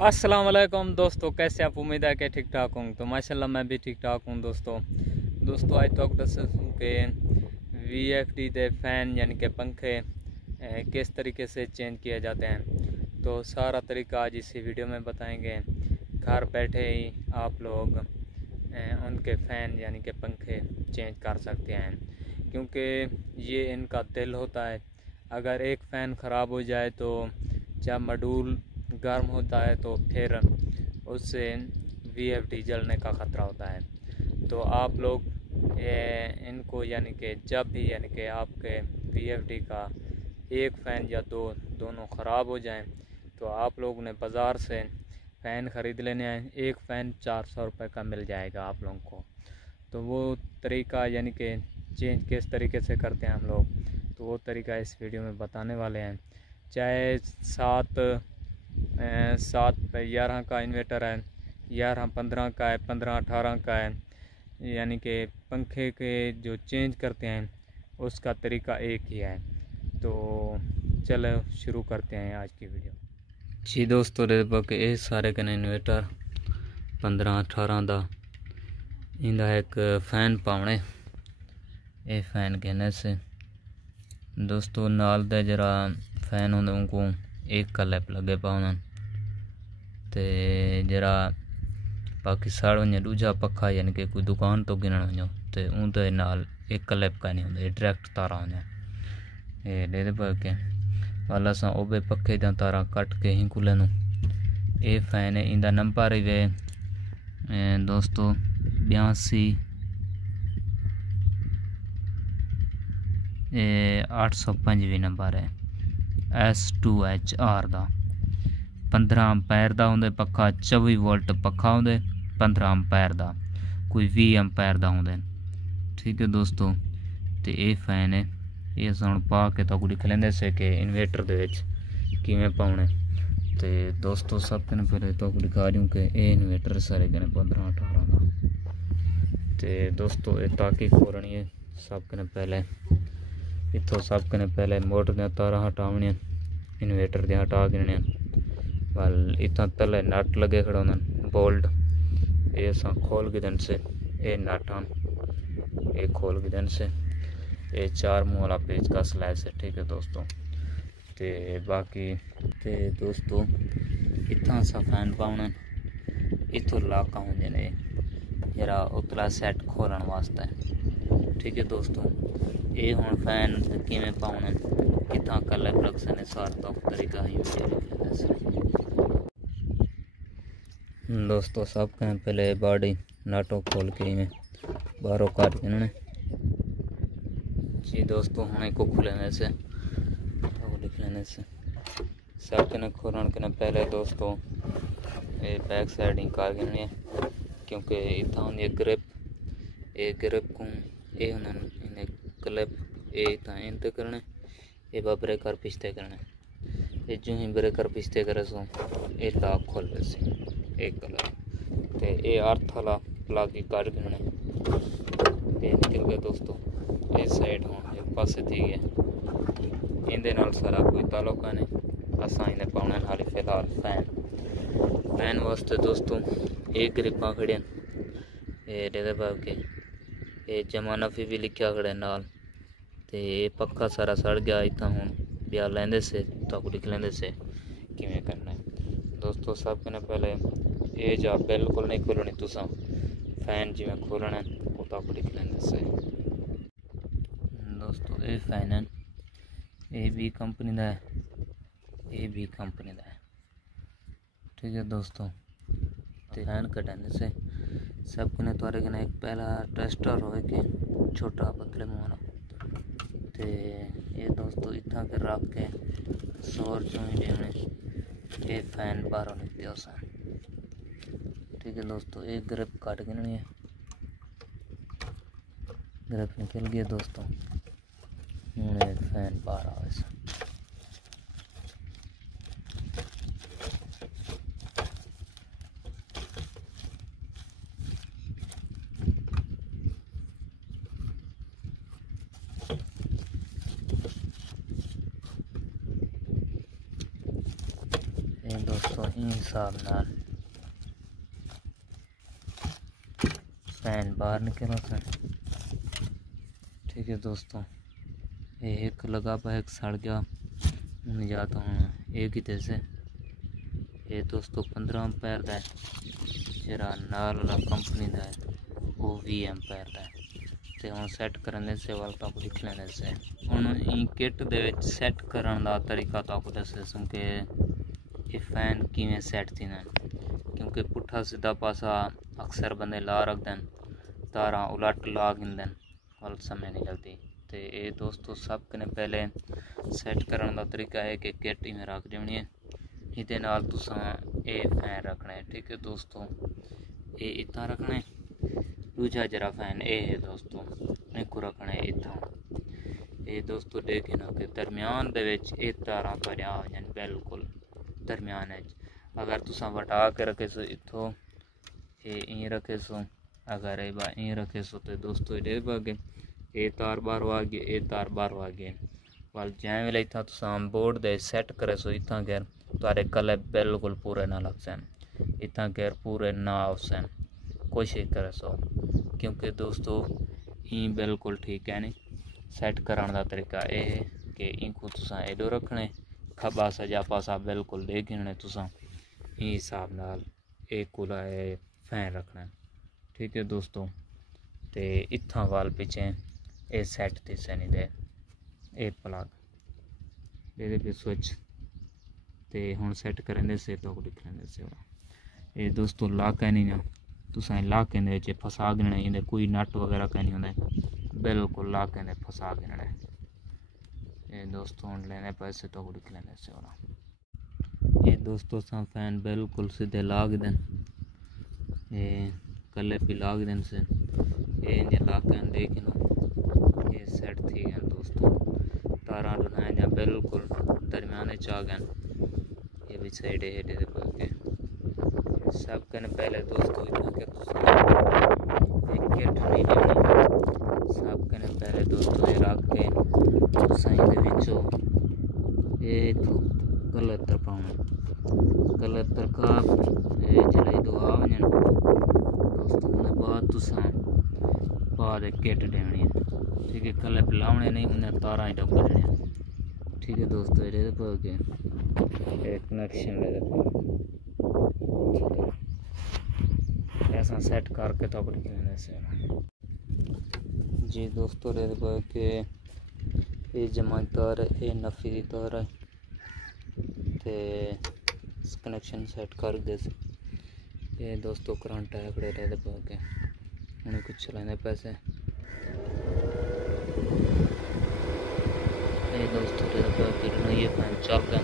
अस्सलाम वालेकुम दोस्तों, कैसे आप? उम्मीद है कि ठीक ठाक हूँ। तो माशाल्लाह मैं भी ठीक ठाक हूँ दोस्तों आज तो दसूँ कि VFD दे फैन यानी कि पंखे किस तरीके से चेंज किए जाते हैं। तो सारा तरीका आज इसी वीडियो में बताएंगे। घर बैठे ही आप लोग उनके फ़ैन यानी कि पंखे चेंज कर सकते हैं, क्योंकि ये इनका दिल होता है। अगर एक फ़ैन ख़राब हो जाए तो जब मॉड्यूल गर्म होता है तो फिर उससे VFD जलने का ख़तरा होता है। तो आप लोग इनको यानी कि जब भी यानी कि आपके VFD का एक फ़ैन या दोनों ख़राब हो जाएं तो आप लोग ने बाज़ार से फ़ैन ख़रीद लेने हैं। एक फ़ैन 400 रुपये का मिल जाएगा आप लोगों को। तो वो तरीका यानी कि चेंज किस तरीके से करते हैं हम लोग, तो वो तरीका इस वीडियो में बताने वाले हैं। चाहे 7/11 का इन्वर्टर है, 11/15 का है, 15/18 का है, यानी कि पंखे के जो चेंज करते हैं उसका तरीका एक ही है। तो चलो शुरू करते हैं आज की वीडियो जी दोस्तों। ये सारे कने इन्वर्टर 15/18 का इंदा एक फैन पाने ये फैन कहने से दोस्तों नाल दे जरा फैन होंगे उनको एक क्लिप लगे पाने ते जरा बाकी साढ़े वजे दूजा पखा यानी कि कोई दुकान तो गिनण वजो तो उनके नाल एक क्लिप का नहीं होंगे, डायरेक्ट तारा होंगे ये दे के वाला सा ओबे पखे दा तारा कट के ही कुले नू ये फैन है। इंदा नंबर ही वे दोस्तों 82 805 नंबर है S2HR का 15 एम्पायर का होंगे पखा, 24 वोल्ट पखा होंगे, 15 एम्पायर का कोई 20 एम्पायर का होंगे। ठीक है दोस्तों, तो ये फैन है ये हम पा के तो दिख लेंगे से कि इन्वेटर के किमें पाने। तो दोस्तों सब कने पहले तो दिखा दूँ कि ये इन्वेटर सारे कने 15/18 का। तो दोस्तों ये ताकि खोलनी है सब कने पहले इतों सब कने पहले मोटर दी तारा हटावनियां, इन्वेटर दी हटा गिनने वाल इतना तले नट लगे खड़े होंगे बोल्ट ये सा खोल गिदन से ये नट ये खोल गिदन से ये 4 मुँह वाला पेच का स्लैस है। ठीक है दोस्तों, ते बाकी ते दोस्तों इतना सा फैन पाउना इतों लाका होंगे ने जरा उतला सेट खोलन वास्ते। ठीक है दोस्तों, ये हुण फैन किमें पाउने कितना कलर लग सने सारा तो तरीका ही दोस्तों। सब कहें पहले बॉडी नाटो खोल के में बाहरों काट देने जी दोस्तों। हमें को खुलेने से लिख लेने से सब कने खोलन के पहले दोस्तों ये बैक साइड ही कार गिननी है, क्योंकि इतना होंगी ग्रिप को ये होने क्लिप ये इतना इंत करने ये ब्रेकर पिछते करने ये जो ही ब्रेकर पिछते करे सो ये लॉक खोल वैसे एक कलर तो ये अर्थ वाला प्लग ही काट गिनने ये निकल गया दोस्तों। ये साइड हो एक पासे थी गए इंदे नाल सारा कोई ताल्लुका नहीं, असा इन्हें पाने हाली फिलहाल फैन वास्ते दोस्तों एक ग्रिपां खड़े ये दे के ये जमाना भी लिखा खड़े नाल तो ये पक्का सारा सड़ गया इतना हूँ ब्याह लेंदे से तो लिख लेंदे से किमें करना है दोस्तों। सब कने पहले ये जा बिल्कुल नहीं खोलनी तुसा फैन जिमें खोलना है वो तो लिख लेंदे से दोस्तों। ये फैन है ये भी कंपनी का है, ये भी कंपनी का है। ठीक है दोस्तों, तो फैन कटाने से सब कने तुम्हारे कने एक पहला टेस्टर हो कि छोटा पतले मुँह तो ये दोस्तों इतना के रख के सौर चूँ ये फैन बाहरों निकले उसा। ठीक है दोस्तों, एक ग्रिप काट गिननी है, ग्रिप निकल गया दोस्तों। हूँ एक फैन बाहर आ वैसा दोस्तों हिसाब नाल फैन बाहर निकल सन। ठीक है दोस्तों, एक लगा पा एक सड़ गया, नहीं जाता हूँ एक ही जैसे। ये दोस्तों 15 एम्पेयर का है, जरा नाल वाला कंपनी का है, वो 20 एम्पेयर का है। तो हम सैट करने से वाल तो आपको लिख लेने से हम ई किट दे विच सैट करने का तरीका तो आपको दस दूँ कि ये फैन किवें सैट थी ना, क्योंकि पुट्ठा सीधा पासा अक्सर बंदे ला रख दें, तारा उलट ला गिंदन वाल समय निकलती। तो ये दोस्तों सब कने पहले सैट करने का तरीका है कि किट में रख देनी है, इहदे नाल तुसां ये फैन रखना है। ठीक है दोस्तों, ये इतना रखना है। दूजा जरा फैन ये है दोस्तों, इनको रखना है इतना। ये दोस्तों देखे ना कि दरम्यान दे विच ये तारा भरिया हो जान, बिल्कुल दरम्यान है। अगर तुसां वटा के रखे सो इथों ये ई रखे सो, अगर ये बा ई रखे सो तो दोस्तों ये बागे ये तार बार आ गए, ये तार बार आ गए वाल जै वेले इतना तुसां बोर्ड दे सैट करे सो इतना गैर तारे कले बिल्कुल पूरे ना लग सन, इतना गैर पूरे ना हो सन, कोशिश करे सो। क्योंकि दोस्तों ई बिल्कुल ठीक है नहीं सैट कराने का तरीका ये है कि इनको तुसां एडो रखने, खब्बा सजा पासा बिल्कुल देखने तुसां ई हिसाब नाल एक कुला फैन रखना। ठीक है दोस्तों, तो इत्थां वाल पिछे ये सैट थी सनी दे ये प्लग ये स्विच ते हुण सैट करने से तो लिख लेने से ये दोस्तों ला के नहीं ना तुसां ला के दे फसा देना, इहदे कोई नट वगैरह का नहीं होंदा, बिल्कुल ला के फसा देना। ये दोस्तों हुण लेने पैसे तो लिख लेने से ये दोस्तों सा फैन बिल्कुल सीधे लाग दें, ये कले भी लाग दें से ये ला के देख ये सेट थी गए दोस्तों, तारा डुनाए जा बिल्कुल दरम्याने चा गए, ये भी साइड हेडे के सब कने पहले दोस्तों इतना के एक किट नहीं लेनी, सब कने पहले दोस्तों ये रख के तुसां इहदे विचों ये कलर पाउना, कलर का जल्दी तो आ वजन दोस्तों उन्हें बाद तुसां बाद किट देनी है। ठीक है, कलर पिलावने नहीं उन्हें तारा ही डब देने। ठीक है दोस्तों, ये के कनेक्शन ले ऐसा सेट करके तो अपने से जी दोस्तों के ये जमा तार है, ये नफी की तार है, तो कनेक्शन सेट कर दे। ये दोस्तों करंट है खड़े रहे के उन्हें कुछ चलाने पैसे। ये दोस्तों ये फैन चल गया।